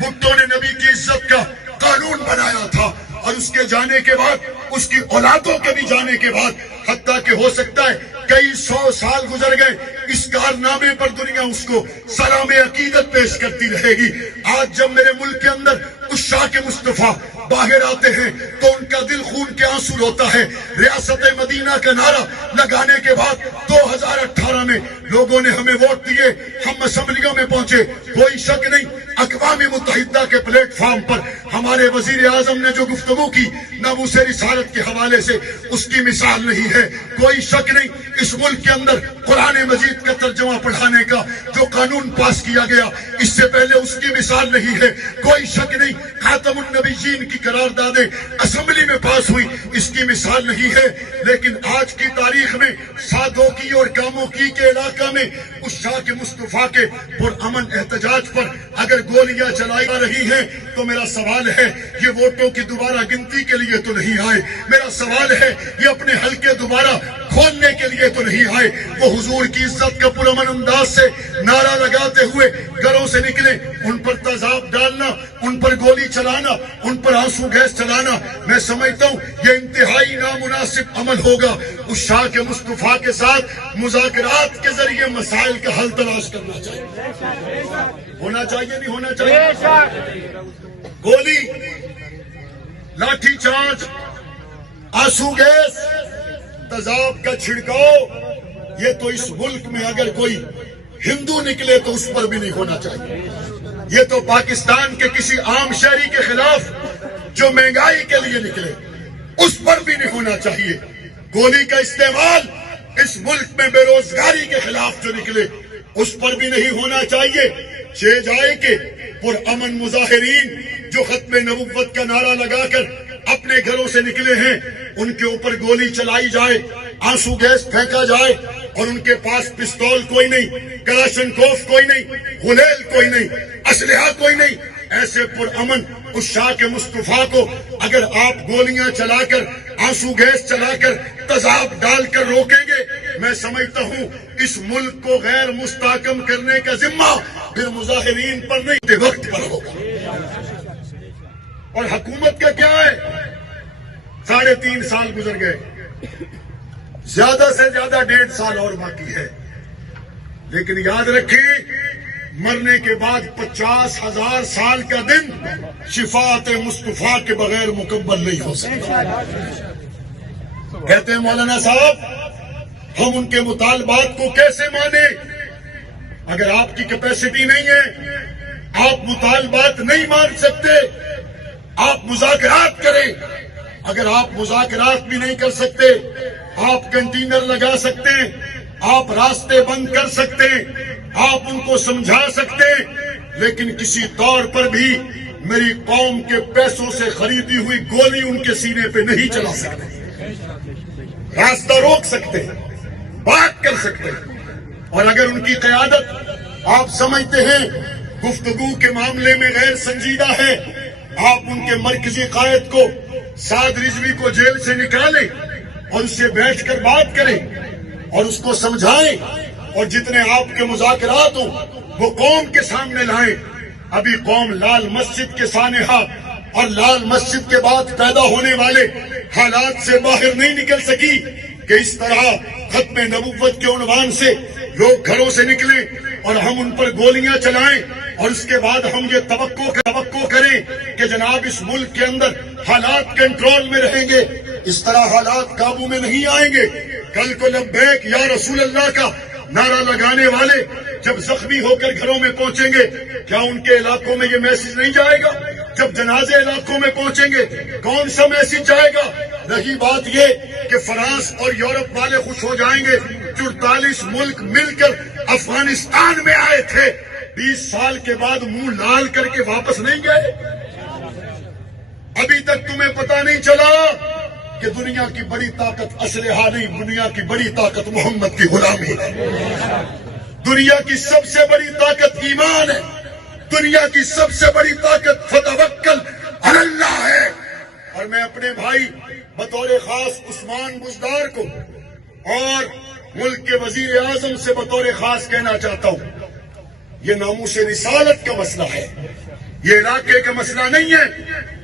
بھٹو نے نبی کی عزت کا قانون بنایا تھا، اور اس کے جانے کے بعد اس کی اولادوں کے بھی جانے کے بعد، حتیٰ کہ ہو سکتا ہے کئی 100 سال گزر گئے، اس کارنامے پر دنیا اس کو سلام عقیدت پیش کرتی رہے گی۔ آج جب میرے ملک کے اندر عشاق مصطفیٰ باہر آتے ہیں تو ان کا دل خون کے آنسو ہوتا ہے۔ ریاست مدینہ کا نعرہ لگانے کے بعد 2018 میں لوگوں نے ہمیں ووٹ دیے، ہم اسمبلیوں میں پہنچے، کوئی شک نہیں اقوام متحدہ کے پلیٹ فارم پر ہمارے وزیر اعظم نے جو گفتگو کی ناموس رسالت کے حوالے سے، اس کی مثال نہیں ہے۔ کوئی شک نہیں اس ملک کے اندر قرآن مجید کا ترجمہ پڑھانے کا جو قانون پاس کیا گیا، اس سے پہلے اس کی مثال نہیں ہے۔ کوئی شک نہیں خاتم النبیین کی قراردادیں اسمبلی میں پاس ہوئی، اس کی مثال نہیں ہے۔ لیکن آج کی تاریخ میں سادوکی اور کاموکی کے علاقہ میں عشاق مصطفیٰ کے پرامن احتجاج پر اگر گولیاں چلائی جا رہی ہیں تو میرا سوال ہے یہ ووٹوں کی دوبارہ گنتی کے لیے تو نہیں آئے، میرا سوال ہے یہ اپنے حلقے دوبارہ کھولنے کے لیے تو نہیں آئے۔ وہ حضور کی عزت کا پرامن انداز سے نعرہ لگاتے ہوئے گھروں سے نکلے، ان پر تیزاب ڈالنا، ان پر گولی چلانا، ان پر آنسو گیس چلانا، میں سمجھتا ہوں یہ انتہائی نامناسب عمل ہوگا۔ عشاق مصطفیٰ کے ساتھ مذاکرات کے ذریعے مسائل کا حل تلاش کرنا چاہیے، ہونا چاہیے نہیں ہونا چاہیے۔ گولی، لاٹھی چارج، آنسو گیس، تیزاب کا چھڑکاؤ، یہ تو اس ملک میں اگر کوئی ہندو نکلے تو اس پر بھی نہیں ہونا چاہیے۔ یہ تو پاکستان کے کسی عام شہری کے خلاف جو مہنگائی کے لیے نکلے اس پر بھی نہیں ہونا چاہیے۔ گولی کا استعمال اس ملک میں بے روزگاری کے خلاف جو نکلے اس پر بھی نہیں ہونا چاہیے۔ جائے کہ پرامن مظاہرین جو ختم نبوت کا نعرہ لگا کر اپنے گھروں سے نکلے ہیں ان کے اوپر گولی چلائی جائے، آنسو گیس پھینکا جائے، اور ان کے پاس پستول کوئی نہیں، کلاشنکوف کوئی نہیں، غلیل کوئی نہیں، اسلحہ کوئی نہیں، ایسے پرامن عشاق مصطفیٰ کو اگر آپ گولیاں چلا کر، آنسو گیس چلا کر، تیزاب ڈال کر روکیں گے، میں سمجھتا ہوں اس ملک کو غیر مستحکم کرنے کا ذمہ پھر مظاہرین پر نہیں وقت پر ہوگا۔ اور حکومت کا کیا ہے؟ 3.5 سال گزر گئے، زیادہ سے زیادہ 1.5 سال اور باقی ہے، لیکن یاد رکھیں مرنے کے بعد 50,000 سال کا دن شفاعت مصطفیٰ کے بغیر مکمل نہیں ہو سکتا۔ کہتے ہیں مولانا صاحب ہم ان کے مطالبات کو کیسے مانیں؟ اگر آپ کی کیپیسٹی نہیں ہے، آپ مطالبات نہیں مان سکتے، آپ مذاکرات کریں۔ اگر آپ مذاکرات بھی نہیں کر سکتے، آپ کنٹینر لگا سکتے ہیں، آپ راستے بند کر سکتے ہیں، آپ ان کو سمجھا سکتے ہیں، لیکن کسی طور پر بھی میری قوم کے پیسوں سے خریدی ہوئی گولی ان کے سینے پہ نہیں چلا سکتے۔ راستہ روک سکتے ہیں، بات کر سکتے ہیں، اور اگر ان کی قیادت آپ سمجھتے ہیں گفتگو کے معاملے میں غیر سنجیدہ ہے، آپ ان کے مرکزی قائد کو سعد رضوی کو جیل سے نکالیں اور اس سے بیٹھ کر بات کریں اور اس کو سمجھائیں، اور جتنے آپ کے مذاکرات ہوں وہ قوم کے سامنے لائیں۔ ابھی قوم لال مسجد کے سانحہ اور لال مسجد کے بعد پیدا ہونے والے حالات سے باہر نہیں نکل سکی کہ اس طرح ختم نبوت کے عنوان سے لوگ گھروں سے نکلیں اور ہم ان پر گولیاں چلائیں، اور اس کے بعد ہم یہ توقع کریں کہ جناب اس ملک کے اندر حالات کنٹرول میں رہیں گے۔ اس طرح حالات قابو میں نہیں آئیں گے۔ کل کو لبیک یا رسول اللہ کا نعرہ لگانے والے جب زخمی ہو کر گھروں میں پہنچیں گے، کیا ان کے علاقوں میں یہ میسج نہیں جائے گا؟ جب جنازے علاقوں میں پہنچیں گے کون سا میسج جائے گا؟ رہی بات یہ کہ فرانس اور یورپ والے خوش ہو جائیں گے 44 ملک مل کر افغانستان میں آئے تھے، 20 سال کے بعد منہ لال کر کے واپس نہیں گئے۔ ابھی تک تمہیں پتہ نہیں چلا کہ دنیا کی بڑی طاقت اسلحہ نہیں، دنیا کی بڑی طاقت محمد کی غلامی ہے۔ دنیا کی سب سے بڑی طاقت ایمان ہے، دنیا کی سب سے بڑی طاقت فتوکل علی اللہ ہے۔ اور میں اپنے بھائی بطور خاص عثمان بزدار کو اور ملک کے وزیر اعظم سے بطور خاص کہنا چاہتا ہوں، یہ ناموس رسالت کا مسئلہ ہے، یہ علاقے کا مسئلہ نہیں ہے.